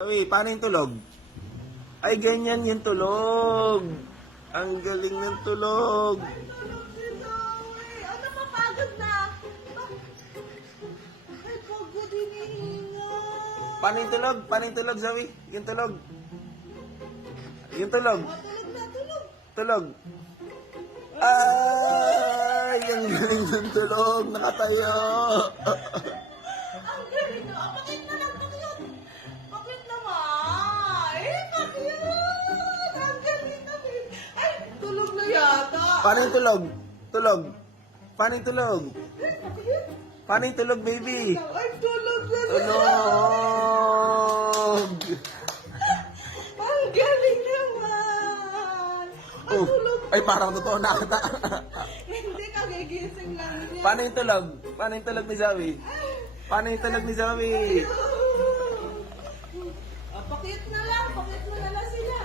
Uy, paano yung tulog? Ay, ganyan yung tulog. Ang galing ng tulog. Ay, tulog si Zoe. Ano, mapagod na? Ay, pagod hinihinga. Paano yung tulog? Paano yung tulog, Zoe? Yung tulog. Yung tulog. Tulog na, tulog. Tulog. Ay, ang galing ng tulog. Nakatayo. Ang galing na. Bakit na lang, bakit? Bakit naman? Bakit? Ang galing na. Ay, tulog na yata. Paano yung tulog? Tulog. Paano yung tulog? Bakit? Paano yung tulog, baby? Ay, tulog na. Tulog. Ang galing naman. Ang Oh, tulog. ay, parang totoo na ata. Hindi, kagigising lang niya. Paano yung tulog? Paano yung tulog ni Zoe? Paano yung tulog ni Zoe? Pakit na lang. Pakit mo na lang sila.